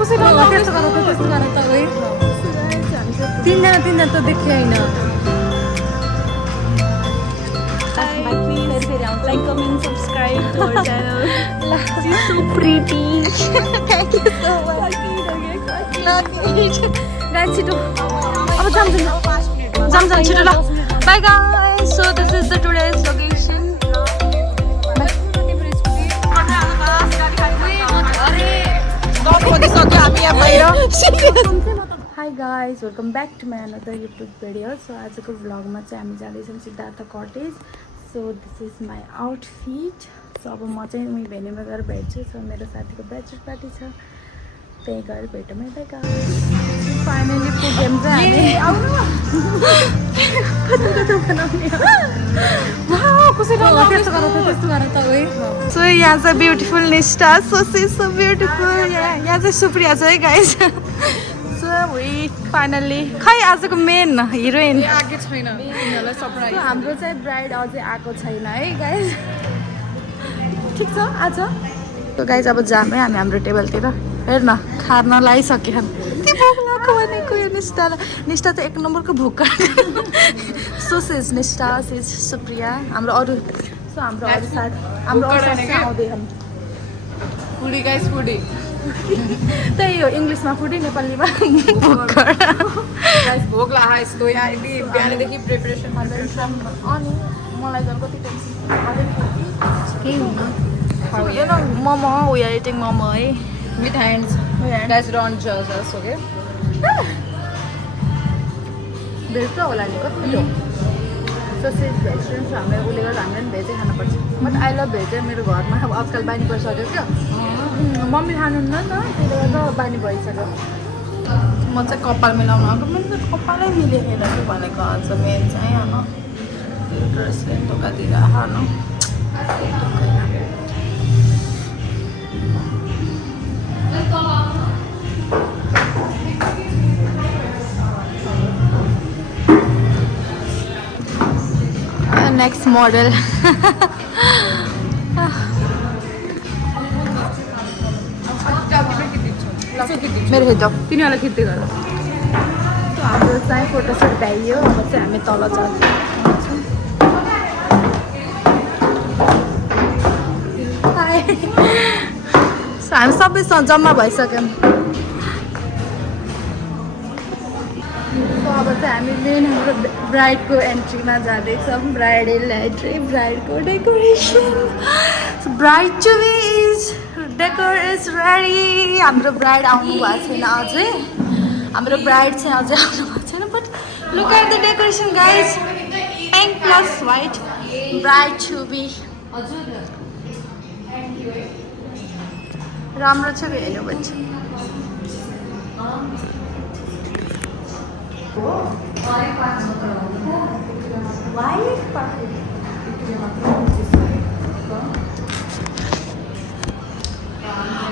कसरी त्यस्तो गरेर त्यस्तो गरेर त उयो तीनजना त देखियो होइन Like, comment, subscribe to our channel. She's so pretty. Thank you so much. Guys, छिटो अब जाम छिटो ल bye guys so this is the today's location hi guys welcome back to my another YouTube video so आजको भ्लगमा चाहिँ हामी जाँदैछौँ Siddhartha cottage so this is my outfit so अब म चाहिँ उयो भेन्यूमा गएर भेट्छु सो मेरो साथीको ब्याचलर पार्टी छ त्यही गएर भेटौँ है बाई गाइस फाइनली पुग्यौँ चाहिँ हामी कता बनाउने सो यहाँ चाहिँ ब्युटिफुल निष्ठा सो सी सो ब्युटिफुल यहाँ चाहिँ सुप्रिया छ है गाइस सो वी फाइनली खै आजको मेन हिरोइन आगे छैन यिनीहरुलाई सरप्राइज हाम्रो चाहिँ ब्राइड अझै आएको छैन है गाइस ठिक छ आज सो गाइस अब जाम है हामी हाम्रो टेबलतिर हेर न खाना लगाइसक्यो के भोक लाग्यो भनेको यो निष्ठा चाहिँ एक नम्बरको भोक सो सिज निष्ठा सिज सुप्रिया हाम्रो अरू सो हाम्रो अरू साथ हाम्रो आउँदैछन् फुडी गाइस फुडी त्यही हो इङ्ग्लिसमा फुडी नेपालीमा गाइस भोक लाग्यो यस्तो यहाँ यदि बिहानदेखि प्रिपरेसन अनि मलाई झन् कति टेन्सन केही हुन्न यो न momo we are eating momo है with hands. Guys, don't judge us, okay? भेज त होला नि कति सो सिज भेजिटेरियन छ हाम्रो उसले गर्दा हामीले पनि भेजै खानुपर्छ बट आई लभ भेज मेरो घरमा अब आजकल बानी परिसक्यो क्या मम्मी खानुहुन्न नि त त्यसले गर्दा बानी भइसक्यो म चाहिँ कपाल मिलाउनु आएको मैले त कपालै मिलेको भनेको आज मेन चाहिँ होइन ड्रेसले टोकातिर खानु नेक्स्ट मोडल मेरो हेद तिनीहरूलाई खिच्दै गर हाम्रो चाहिँ फोटोसुट भ्याइयो अब चाहिँ हामी तल चल्छौँ हामी सबैसँग जम्मा भइसक्यौँ अब चाहिँ हामी मेन हाम्रो ब्राइडको एन्ट्रीमा जाँदैछौँ ब्राइडल एन्ट्री ब्राइडको decoration bride to be is decor is ready हाम्रो ब्राइड आउनु भएको छैन अझै हाम्रो ब्राइड चाहिँ अझै आउनु भएको छैन but look at the decoration guys pink plus white bride to be राम्रो छ हेर्नु भन्छ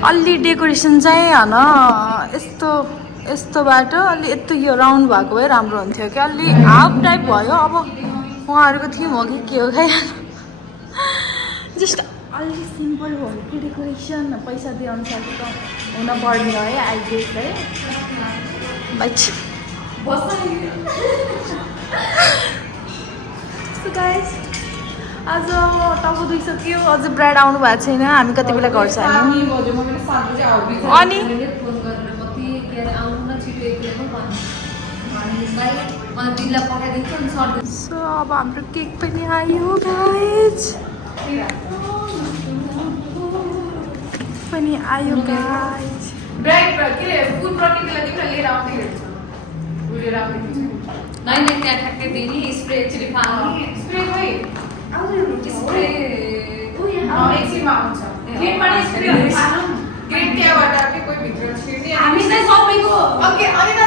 अलि डेकोरेसन चाहिँ होइन यस्तो बाटो अलि यस्तो यो राउन्ड भएको भए राम्रो हुन्थ्यो कि अलि हाफ टाइप भयो अब उहाँहरूको थिम हो कि के हो खै जस्ट अलि सिम्पल हो कि डेकोरेसन पैसा दिए अनुसारको त हुन पर्ने हो है आई गेस है बाइट सो गाइस आज टाउको दुइसक्यो अझ ब्राइड आउनु भएको छैन हामी कति बेला गर्छ हामी अनि सो अब हाम्रो केक पनि आयो गाइस पनि आयो गाइस ब्राइड के फुड प्रतिलाई तिमीलाई लिएर आउँदै हेर्छ उयो राम्रो नहीं नहीं क्या ठक्के देनी स्प्रे एक्चुअली फानी स्प्रे खोइ स्प्रे एकछिनमा हुन्छ गेटबाट स्प्रे हाल्नु गेट त्यहाँबाट के कोही भित्र छिर्ने हामी चाहिँ सबैको ओके अनि त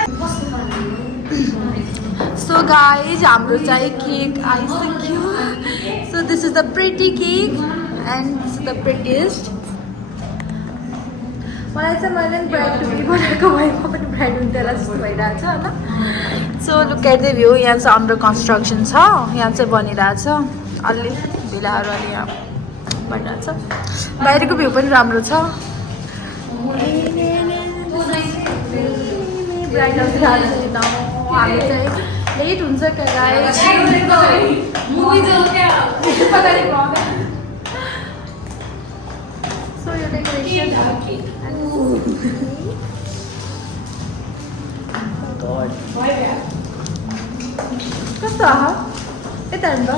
सो गाइज हाम्रो चाहिँ केक आइसक्यो so this is the pretty cake and this is the prettiest मलाई चाहिँ मैले पनि ब्राइड टु बी बनाएको भए म पनि ब्राइड हुन्थ्यो होला जस्तो भइरहेको छ होइन so look at the view यहाँ चाहिँ अन्डर कन्स्ट्रक्सन छ यहाँ चाहिँ बनिरहेछ अलि भिलाहरू अलि यहाँ भइरहेछ बाहिरको भ्यू पनि राम्रो छ ब्राइडल जाँदैनौँ हामी चाहिँ लेट हुन्छ क्या गाइस मूवी जो क्या पता नहीं कौन है सो यो डेकोरेसन कस्तो आह यता हेर्नु त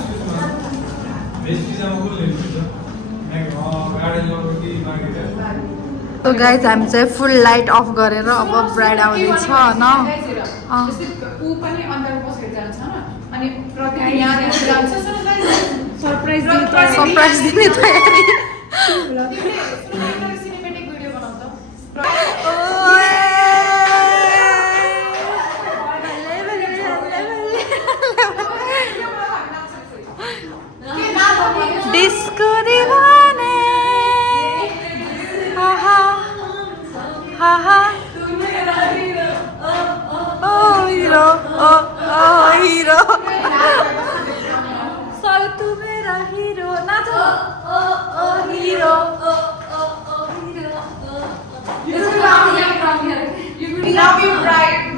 तो गाइस हामी चाहिँ फुल लाइट अफ गरेर अब ब्राइड आउँदैछ न ऊ पनि अन्डर बसेर जान्छ न अनि प्रकृति यहाँ जान्छ सरप्राइज दिने तयारी सिनेमेटिक भिडियो बनाउँछ डिस्को दीवाने हा हा हा हा ओ हीरो ओ हीरो सब तू मेरा हीरो नाचो ओ हीरो लभ यु ब्राइड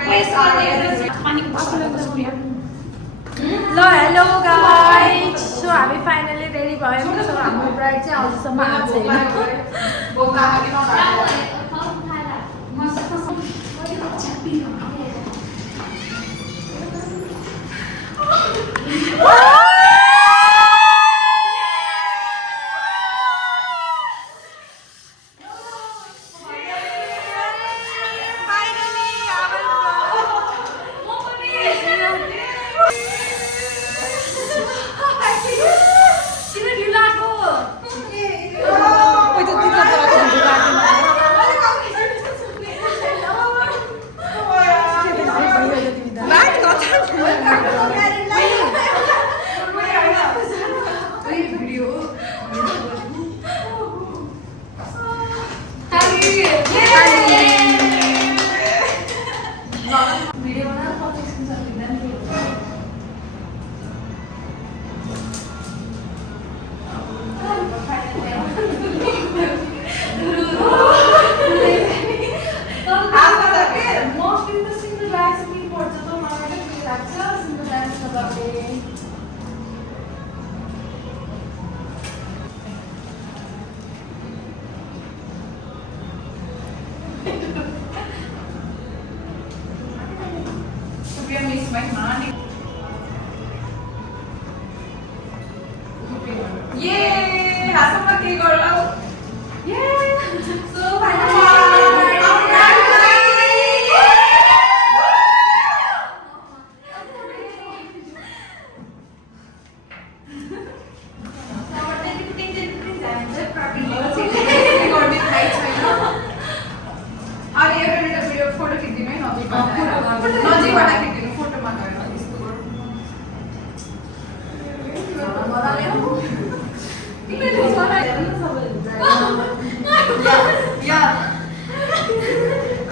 ल हेलो गाइस सो हामी फाइनली रेडी भयौँ सो हाम्रो ब्राइड चाहिँ आउँदैसम्म आएको छैन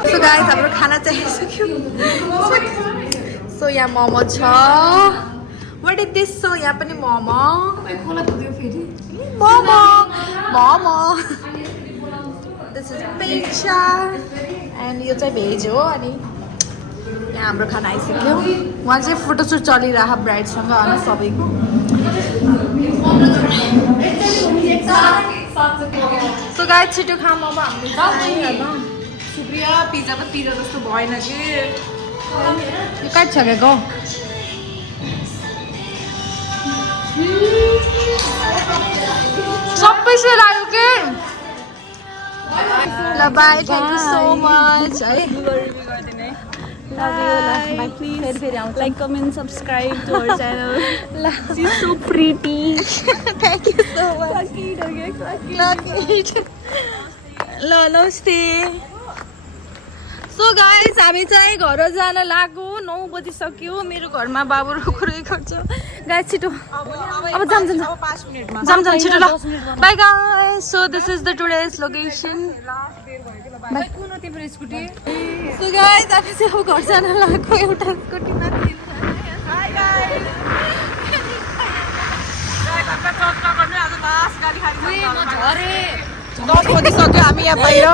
सो गाइस हाम्रो खाना चाहिँ आइसक्यो सो यहाँ मोमो छ व्हाट इज दिस सो यहाँ पनि मोमो मोमो मोमो दिस इज पेचा एन्ड यो चाहिँ भेज हो अनि यहाँ हाम्रो खाना आइसक्यो उहाँ चाहिँ फोटोसुट चलिरहेको ब्राइडसँग होइन सबैको सो गाइस छिटो खाऊँ अब हामीले सुप्रिया पिज्जा त पिज्जा जस्तो भएन कि यो कहाँ छ क्या गो सबै से लाग्यो के ल by thank you so much है Like, comment, subscribe to our channel. She's so pretty. Thank you so much. ल नमस्ते सो गाइस हामी चाहिँ घर जान लाग्यो 9 बजिसक्यो मेरो घरमा बाबु रोइरहेको छ गाइस छिटो अब जाम छिटो ल bye guys so this is the today's location so guys हामी चाहिँ अब घर जान लाग्यो एउटा स्कुटीमा बजिसक्यो हामी यहाँ बाहिर